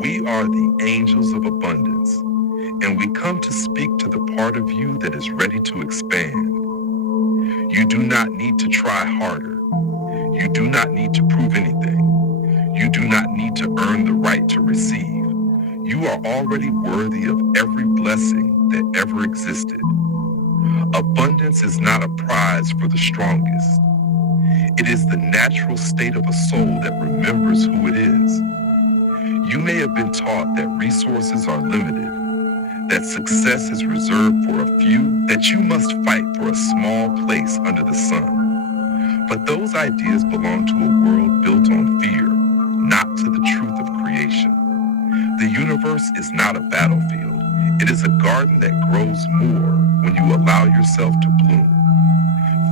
We are the angels of abundance, and we come to speak to the part of you that is ready to expand. You do not need to try harder. You do not need to prove anything. You do not need to earn the right to receive. You are already worthy of every blessing that ever existed. Abundance is not a prize for the strongest. It is the natural state of a soul that remembers who it is. You may have been taught that resources are limited, that success is reserved for a few, that you must fight for a small place under the sun. But those ideas belong to a world built on fear, not to the truth of creation. The universe is not a battlefield. It is a garden that grows more when you allow yourself to bloom.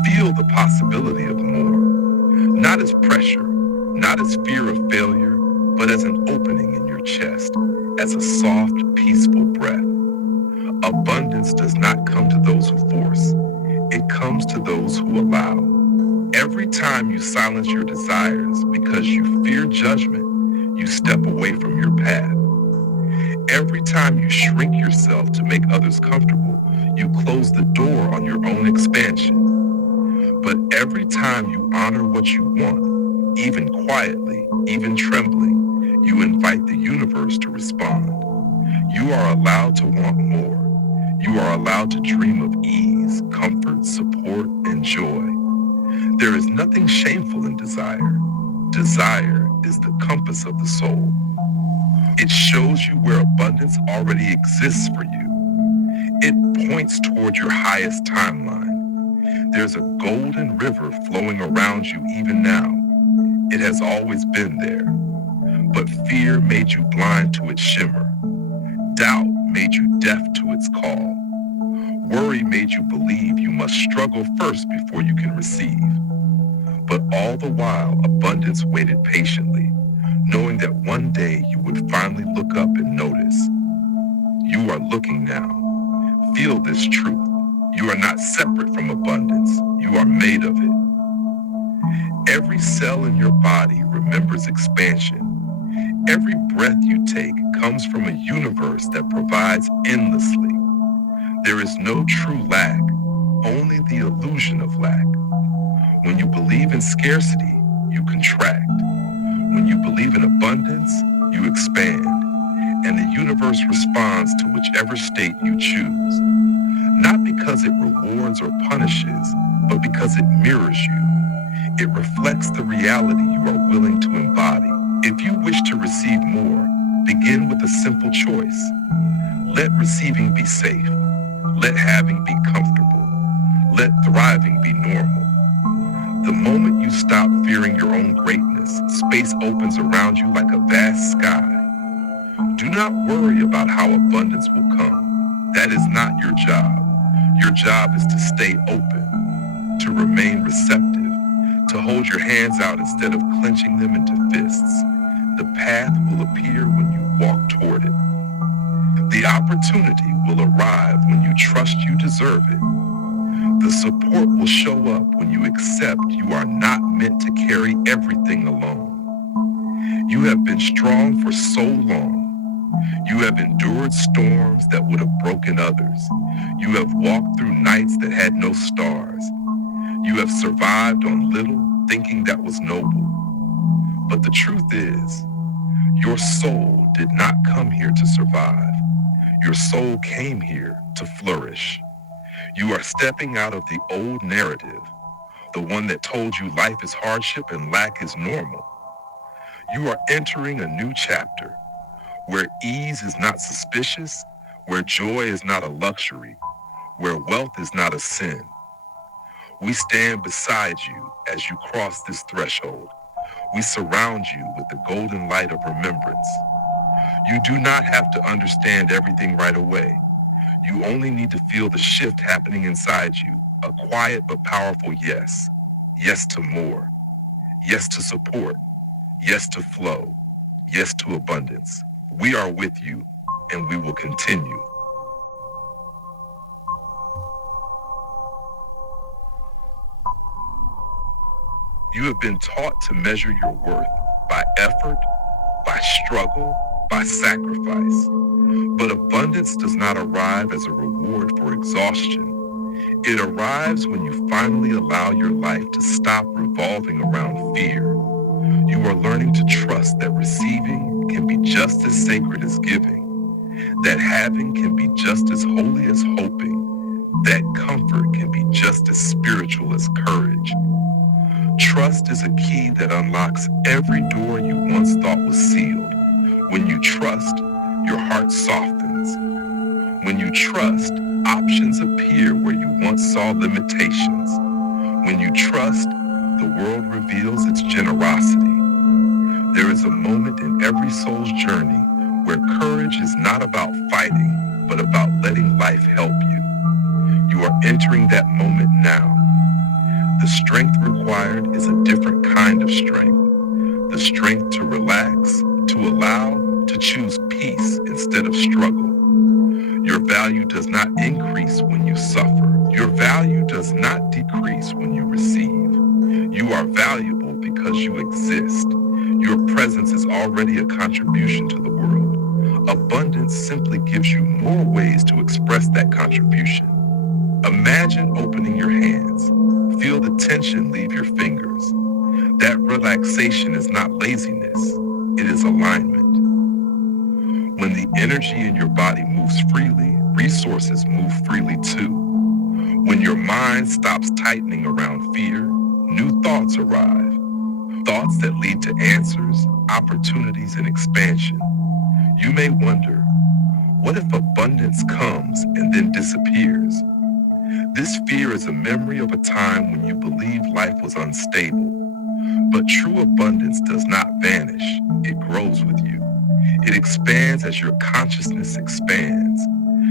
Feel the possibility of more, not as pressure, not as fear of failure, but as an opening in your chest, as a soft, peaceful breath. Abundance does not come to those who force. It comes to those who allow. Every time you silence your desires because you fear judgment, you step away from your path. Every time you shrink yourself to make others comfortable, you close the door on your own expansion. But every time you honor what you want, even quietly, even trembling, you invite the universe to respond. You are allowed to want more. You are allowed to dream of ease, comfort, support, and joy. There is nothing shameful in desire. Desire is the compass of the soul. It shows you where abundance already exists for you. It points toward your highest timeline. There's a golden river flowing around you even now. It has always been there. But fear made you blind to its shimmer. Doubt made you deaf to its call. Worry made you believe you must struggle first before you can receive. But all the while, abundance waited patiently, knowing that one day you would finally look up and notice. You are looking now. Feel this truth. You are not separate from abundance. You are made of it. Every cell in your body remembers expansion. Every breath you take comes from a universe that provides endlessly. There is no true lack, only the illusion of lack. When you believe in scarcity, you contract. When you believe in abundance, you expand. And the universe responds to whichever state you choose. Not because it rewards or punishes, but because it mirrors you. It reflects the reality you are willing to embody. If you wish to receive more, begin with a simple choice. Let receiving be safe. Let having be comfortable. Let thriving be normal. The moment you stop fearing your own greatness, space opens around you like a vast sky. Do not worry about how abundance will come. That is not your job. Your job is to stay open, to remain receptive, to hold your hands out instead of clenching them into fists. The path will appear when you walk toward it. The opportunity will arrive when you trust you deserve it. The support will show up when you accept you are not meant to carry everything alone. You have been strong for so long. You have endured storms that would have broken others. You have walked through nights that had no stars. You have survived on little, thinking that was noble. But the truth is, your soul did not come here to survive. Your soul came here to flourish. You are stepping out of the old narrative, the one that told you life is hardship and lack is normal. You are entering a new chapter, where ease is not suspicious, where joy is not a luxury, where wealth is not a sin. We stand beside you as you cross this threshold. We surround you with the golden light of remembrance. You do not have to understand everything right away. You only need to feel the shift happening inside you, a quiet but powerful yes. Yes to more. Yes to support. Yes to flow. Yes to abundance. We are with you, and we will continue. You have been taught to measure your worth by effort, by struggle, by sacrifice. But abundance does not arrive as a reward for exhaustion. It arrives when you finally allow your life to stop revolving around fear. You are learning to trust that receiving can be just as sacred as giving, that having can be just as holy as hoping, that comfort can be just as spiritual as courage. Trust is a key that unlocks every door you once thought was sealed. When you trust, your heart softens. When you trust, options appear where you once saw limitations. When you trust, the world reveals its generosity. There is a moment in every soul's journey where courage is not about fighting, but about letting life help you. You are entering that moment now. The strength required is a different kind of strength. The strength to relax, to allow, to choose peace instead of struggle. Your value does not increase when you suffer. Your value does not decrease when you receive. You are valuable because you exist. Your presence is already a contribution to the world. Abundance simply gives you more ways to express that contribution. Imagine opening your hands. Feel the tension leave your fingers. That relaxation is not laziness, it is alignment. When the energy in your body moves freely, resources move freely too. When your mind stops tightening around fear, new thoughts arrive. Thoughts that lead to answers, opportunities, and expansion. You may wonder, what if abundance comes and then disappears? This fear is a memory of a time when you believed life was unstable. But true abundance does not vanish, it grows with you. It expands as your consciousness expands.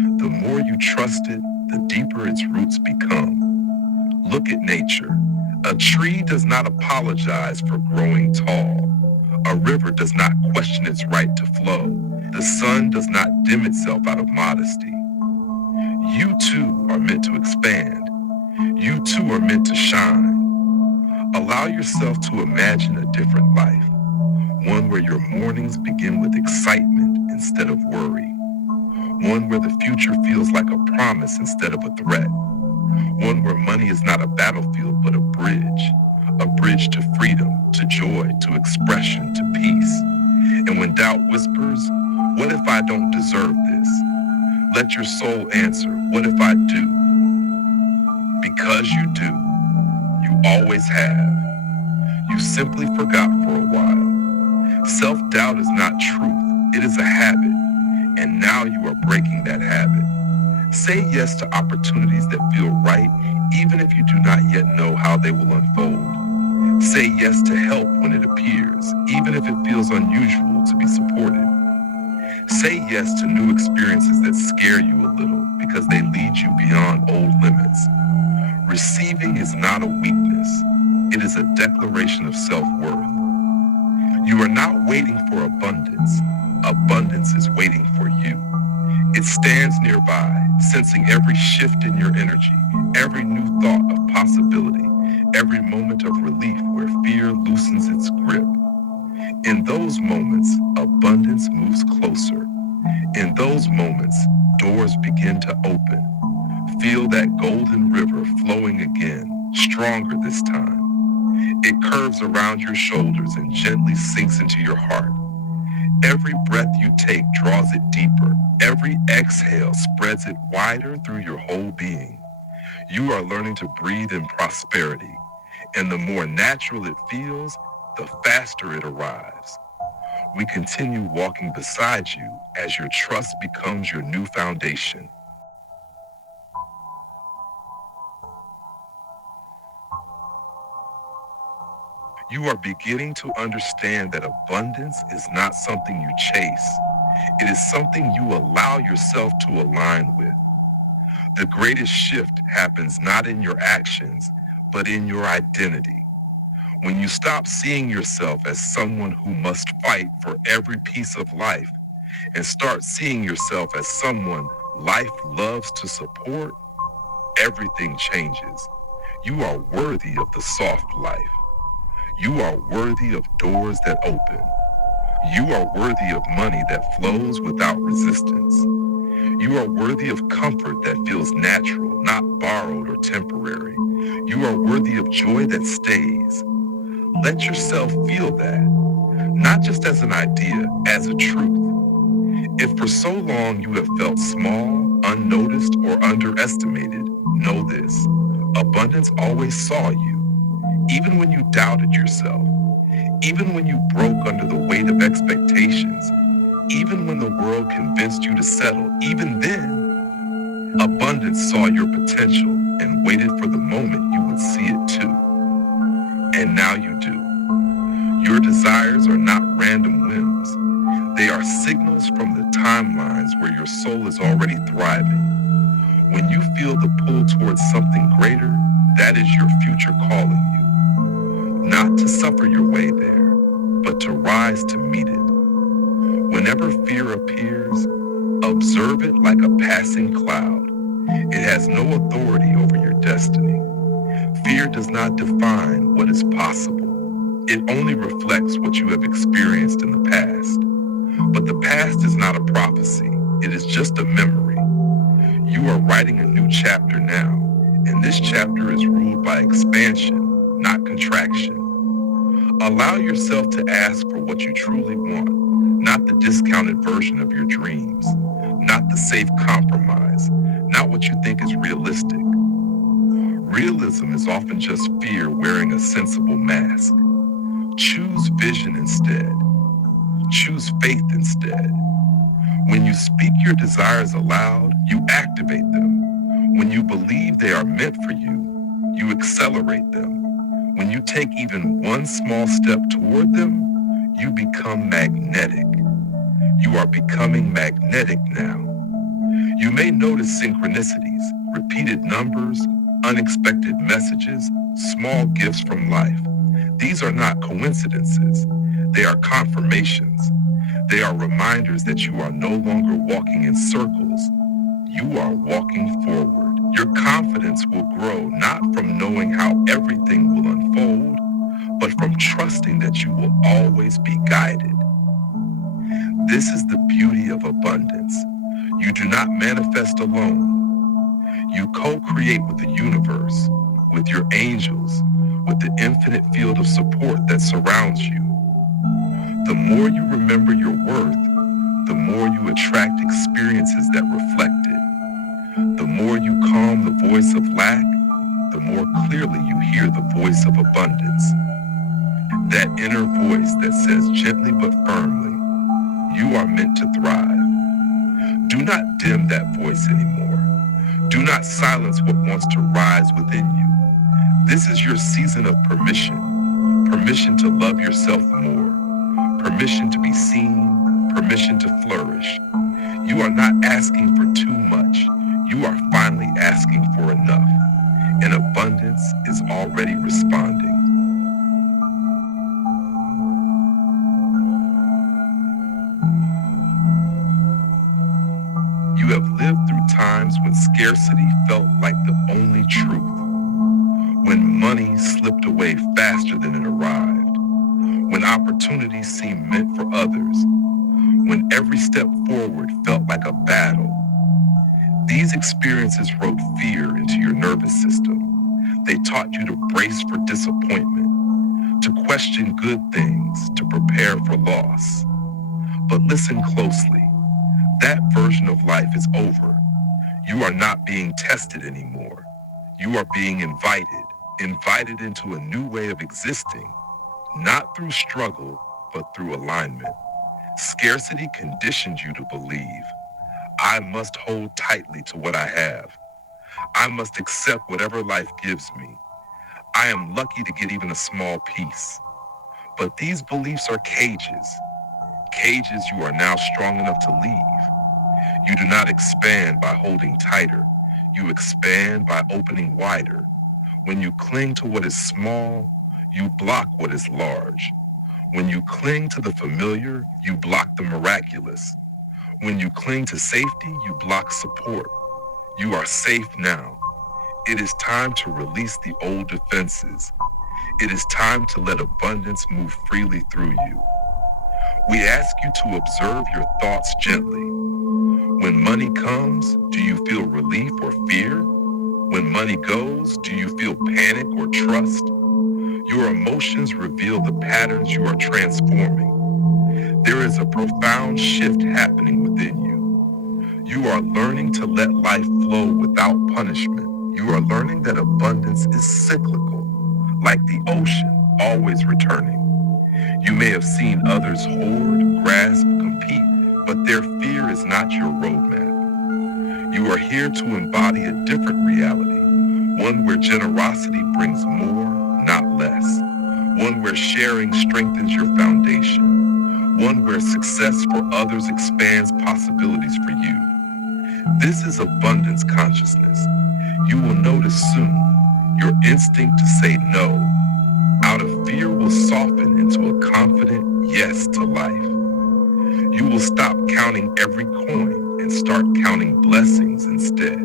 The more you trust it, the deeper its roots become. Look at nature. A tree does not apologize for growing tall. A river does not question its right to flow. The sun does not dim itself out of modesty. You too are meant to expand. You too are meant to shine. Allow yourself to imagine a different life, one where your mornings begin with excitement instead of worry, one where the future feels like a promise instead of a threat, one where money is not a battlefield but a bridge to freedom, to joy, to expression, to peace. And when doubt whispers, what if I don't deserve this? Let your soul answer, what if I do? Because you do. You always have. You simply forgot for a while. Self-doubt is not truth, it is a habit. And now you are breaking that habit. Say yes to opportunities that feel right, even if you do not yet know how they will unfold. Say yes to help when it appears, even if it feels unusual to be supported. Say yes to new experiences that scare you a little because they lead you beyond old limits. Receiving is not a weakness. It is a declaration of self-worth. You are not waiting for abundance. Abundance is waiting for you. It stands nearby, sensing every shift in your energy, every new thought of possibility, every moment of relief where fear loosens its grip. In those moments, abundance moves closer. In those moments, doors begin to open. Feel that golden river flowing again, stronger this time. It curves around your shoulders and gently sinks into your heart. Every breath you take draws it deeper. Every exhale spreads it wider through your whole being. You are learning to breathe in prosperity, and the more natural it feels, the faster it arrives. We continue walking beside you as your trust becomes your new foundation. You are beginning to understand that abundance is not something you chase. It is something you allow yourself to align with. The greatest shift happens not in your actions, but in your identity. When you stop seeing yourself as someone who must fight for every piece of life and start seeing yourself as someone life loves to support, everything changes. You are worthy of the soft life. You are worthy of doors that open. You are worthy of money that flows without resistance. You are worthy of comfort that feels natural, not borrowed or temporary. You are worthy of joy that stays. Let yourself feel that, not just as an idea, as a truth. If for so long you have felt small, unnoticed, or underestimated, know this. Abundance always saw you, even when you doubted yourself, even when you broke under the weight of expectations, even when the world convinced you to settle. Even then, abundance saw your potential and waited for the moment you would see it too. And now you do. Your desires are not random whims. They are signals from the timelines where your soul is already thriving. When you feel the pull towards something greater, that is your future calling you. Not to suffer your way there, but to rise to meet it. Whenever fear appears, observe it like a passing cloud. It has no authority over your destiny. Fear does not define what is possible. It only reflects what you have experienced in the past. But the past is not a prophecy. It is just a memory. You are writing a new chapter now, and this chapter is ruled by expansion, not contraction. Allow yourself to ask for what you truly want, not the discounted version of your dreams, not the safe compromise, not what you think is realistic. Realism is often just fear wearing a sensible mask. Choose vision instead. Choose faith instead. When you speak your desires aloud, you activate them. When you believe they are meant for you, you accelerate them. When you take even one small step toward them, you become magnetic. You are becoming magnetic now. You may notice synchronicities, repeated numbers, unexpected messages, small gifts from life. These are not coincidences. They are confirmations. They are reminders that you are no longer walking in circles. You are walking forward. Your confidence will grow not from knowing how everything will unfold, but from trusting that you will always be guided. This is the beauty of abundance. You do not manifest alone. You co-create with the universe, with your angels, with the infinite field of support that surrounds you. The more you remember your worth, the more you attract experiences that reflect it. The more you calm the voice of lack, the more clearly you hear the voice of abundance. That inner voice that says gently but firmly, you are meant to thrive. Do not dim that voice anymore. Do not silence what wants to rise within you. This is your season of permission. Permission to love yourself more. Permission to be seen. Permission to flourish. You are not asking for too much. You are finally asking for enough. And abundance is already responding. You have lived through times when scarcity felt like the only truth. When money slipped away faster than it arrived, when opportunities seemed meant for others, when every step forward felt like a battle. These experiences wrote fear into your nervous system. They taught you to brace for disappointment, to question good things, to prepare for loss. But listen closely. That version of life is over. You are not being tested anymore. You are being invited into a new way of existing, not through struggle, but through alignment. Scarcity conditioned you to believe, I must hold tightly to what I have. I must accept whatever life gives me. I am lucky to get even a small piece. But these beliefs are cages. Cages you are now strong enough to leave. You do not expand by holding tighter. You expand by opening wider. When you cling to what is small, you block what is large. When you cling to the familiar, you block the miraculous. When you cling to safety, you block support. You are safe now. It is time to release the old defenses. It is time to let abundance move freely through you. We ask you to observe your thoughts gently. When money comes, do you feel relief or fear? When money goes, do you feel panic or trust? Your emotions reveal the patterns you are transforming. There is a profound shift happening within you. You are learning to let life flow without punishment. You are learning that abundance is cyclical, like the ocean, always returning. You may have seen others hoard, grasp, compete, but their fear is not your roadmap. You are here to embody a different reality, one where generosity brings more, not less. One where sharing strengthens your foundation. One where success for others expands possibilities for you. This is abundance consciousness. You will notice soon your instinct to say no out of fear will soften into a confident yes to life. You will stop counting every coin and start counting blessings instead.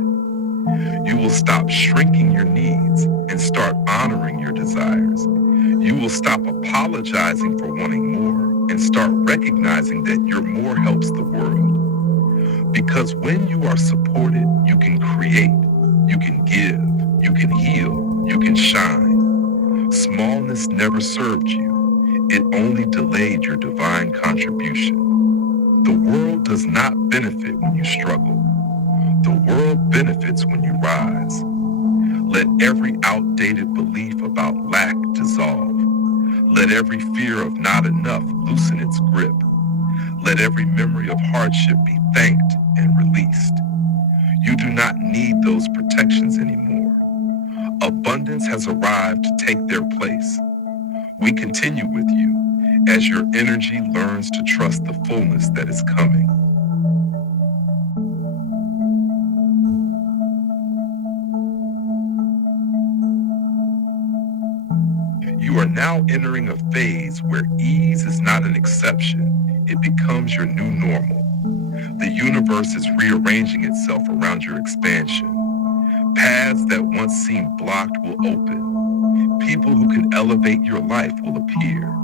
You will stop shrinking your needs and start honoring your desires. You will stop apologizing for wanting more and start recognizing that your more helps the world. Because when you are supported, you can create, you can give, you can heal, you can shine. Smallness never served you. It only delayed your divine contribution. The world does not benefit when you struggle. The world benefits when you rise. Let every outdated belief about lack dissolve. Let every fear of not enough loosen its grip. Let every memory of hardship be thanked and released. You do not need those protections anymore. Abundance has arrived to take their place. We continue with you as your energy learns to trust the fullness that is coming. You are now entering a phase where ease is not an exception, it becomes your new normal. The universe is rearranging itself around your expansion. Paths that once seemed blocked will open. People who can elevate your life will appear.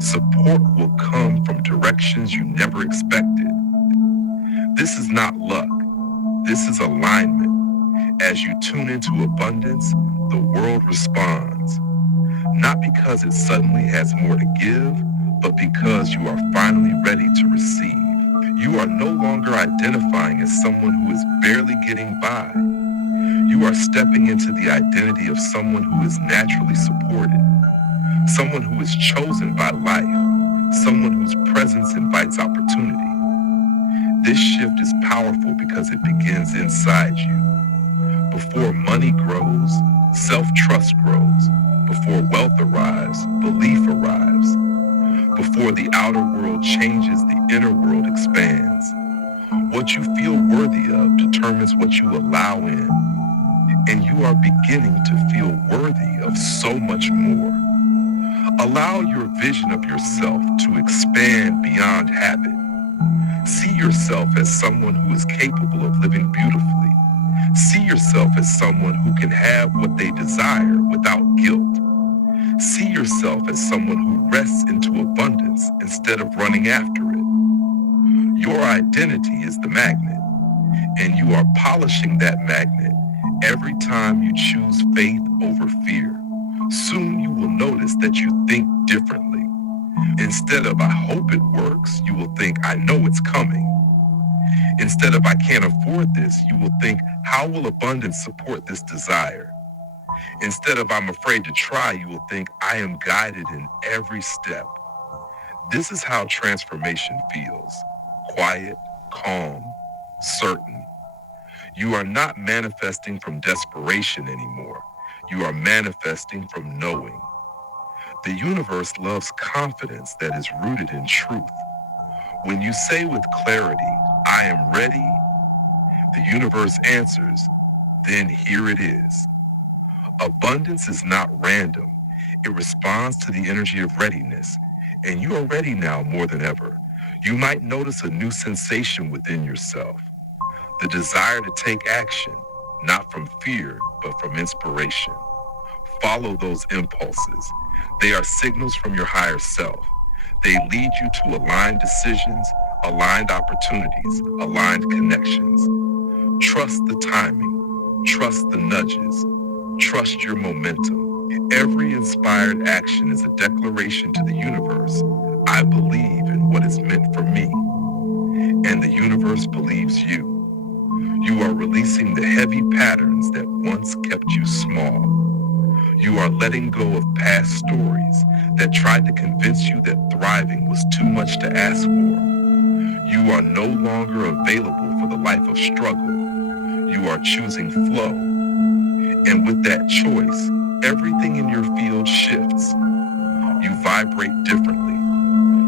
Support will come from directions you never expected. This is not luck. This is alignment. As you tune into abundance, the world responds. Not because it suddenly has more to give, but because you are finally ready to receive. You are no longer identifying as someone who is barely getting by. You are stepping into the identity of someone who is naturally supported, someone who is chosen by life, someone whose presence invites opportunity. This shift is powerful because it begins inside you. Before money grows, self-trust grows. Before wealth arrives, belief arrives. Before the outer world changes, the inner world expands. What you feel worthy of determines what you allow in. And you are beginning to feel worthy of so much more. Allow your vision of yourself to expand beyond habit. See yourself as someone who is capable of living beautifully. See yourself as someone who can have what they desire without guilt. See yourself as someone who rests into abundance instead of running after it. Your identity is the magnet, and you are polishing that magnet every time you choose faith over fear. Soon you will notice that you think differently. Instead of "I hope it works," you will think "I know it's coming." Instead of "I can't afford this," you will think "How will abundance support this desire?" Instead of "I'm afraid to try," you will think "I am guided in every step." This is how transformation feels. Quiet, calm, certain. You are not manifesting from desperation anymore. You are manifesting from knowing. The universe loves confidence that is rooted in truth. When you say with clarity, "I am ready," the universe answers, "Then here it is." Abundance is not random. It responds to the energy of readiness, and you are ready now more than ever. You might notice a new sensation within yourself, the desire to take action, not from fear, but from inspiration. Follow those impulses. They are signals from your higher self. They lead you to aligned decisions, aligned opportunities, aligned connections. Trust the timing. Trust the nudges. Trust your momentum. Every inspired action is a declaration to the universe. I believe in what is meant for me, and the universe believes you. You are releasing the heavy patterns that once kept you small. You are letting go of past stories that tried to convince you that thriving was too much to ask for. You are no longer available for the life of struggle. You are choosing flow. And with that choice, everything in your field shifts. You vibrate differently.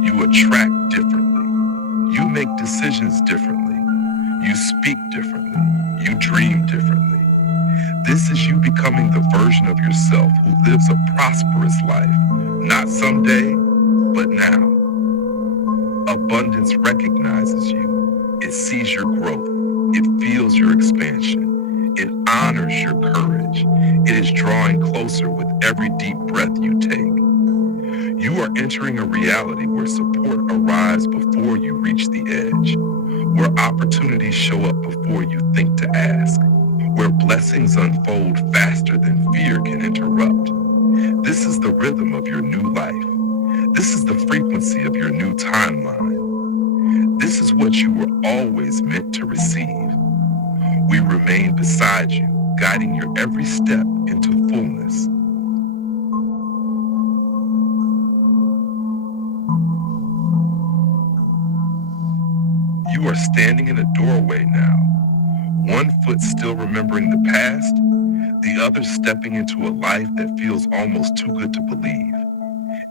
You attract differently. You make decisions differently. You speak differently. You dream differently. This is you becoming the version of yourself who lives a prosperous life, not someday, but now. Abundance recognizes you. It sees your growth. It feels your expansion. It honors your courage. It is drawing closer with every deep breath you take. You are entering a reality where support arrives before you reach the edge, where opportunities show up before you think to ask, where blessings unfold faster than fear can interrupt. This is the rhythm of your new life. This is the frequency of your new timeline. This is what you were always meant to receive. We remain beside you, guiding your every step into fullness. You are standing in a doorway now, one foot still remembering the past, the other stepping into a life that feels almost too good to believe,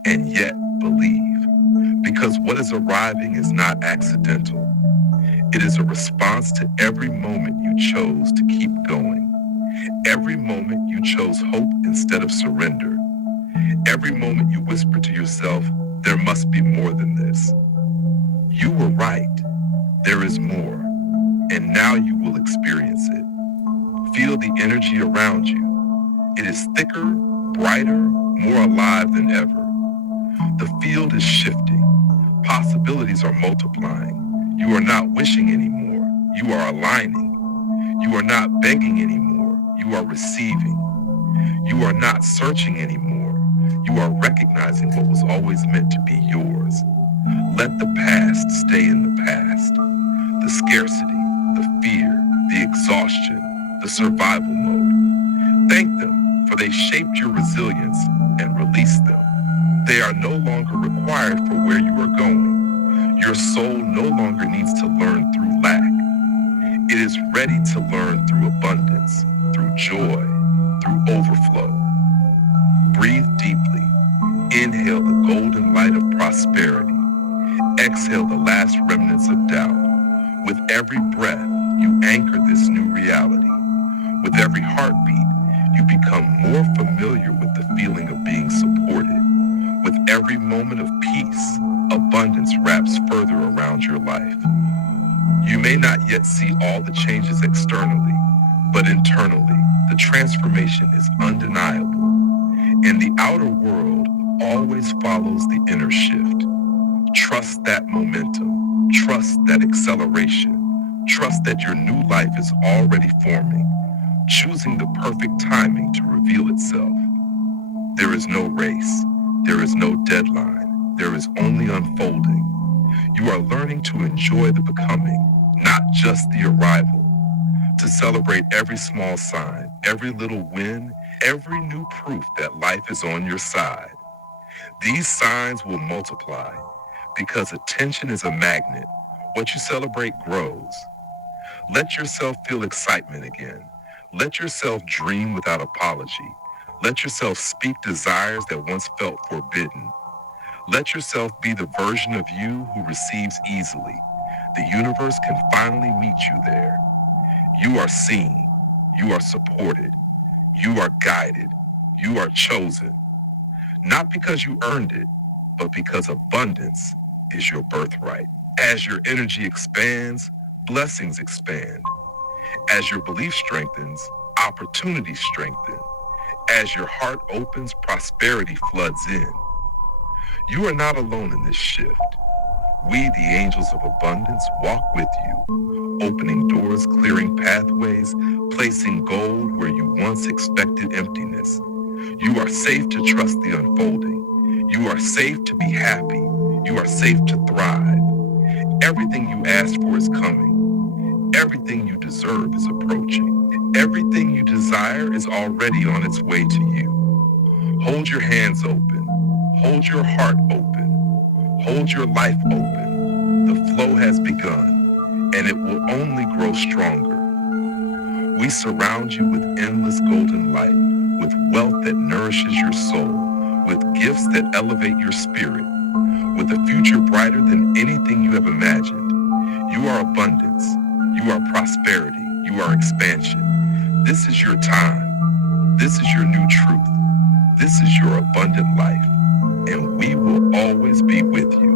and yet believe. Because what is arriving is not accidental. It is a response to every moment you chose to keep going. Every moment you chose hope instead of surrender. Every moment you whispered to yourself, there must be more than this. You were right. There is more. And now you will experience it. Feel the energy around you. It is thicker, brighter, more alive than ever. The field is shifting. Possibilities are multiplying. You are not wishing anymore. You are aligning. You are not begging anymore. You are receiving. You are not searching anymore. You are recognizing what was always meant to be yours. Let the past stay in the past. The scarcity, the fear, the exhaustion, the survival mode. Thank them, for they shaped your resilience, and release them. They are no longer required for where you are going. Your soul no longer needs to learn through lack. It is ready to learn through abundance, through joy, through overflow. Breathe deeply. Inhale the golden light of prosperity. Exhale the last remnants of doubt. With every breath, you anchor this new reality. With every heartbeat, you become more familiar with the feeling of being supported. With every moment of peace, abundance wraps further around your life. You may not yet see all the changes externally, but internally, the transformation is undeniable. And the outer world always follows the inner shift. Trust that momentum. Trust that acceleration. Trust that your new life is already forming, choosing the perfect timing to reveal itself. There is no race. There is no deadline. There is only unfolding. You are learning to enjoy the becoming, not just the arrival. To celebrate every small sign, every little win, every new proof that life is on your side. These signs will multiply because attention is a magnet. What you celebrate grows. Let yourself feel excitement again. Let yourself dream without apology. Let yourself speak desires that once felt forbidden. Let yourself be the version of you who receives easily. The universe can finally meet you there. You are seen. You are supported. You are guided. You are chosen. Not because you earned it, but because abundance is your birthright. As your energy expands, blessings expand. As your belief strengthens, opportunities strengthen. As your heart opens, prosperity floods in. You are not alone in this shift. We, the angels of abundance, walk with you, opening doors, clearing pathways, placing gold where you once expected emptiness. You are safe to trust the unfolding. You are safe to be happy. You are safe to thrive. Everything you asked for is coming. Everything you deserve is approaching. Everything you desire is already on its way to you. Hold your hands open. Hold your heart open. Hold your life open. The flow has begun, and it will only grow stronger. We surround you with endless golden light, with wealth that nourishes your soul, with gifts that elevate your spirit, with a future brighter than anything you have imagined. You are abundance. You are prosperity. You are expansion. This is your time. This is your new truth. This is your abundant life. And we will always be with you.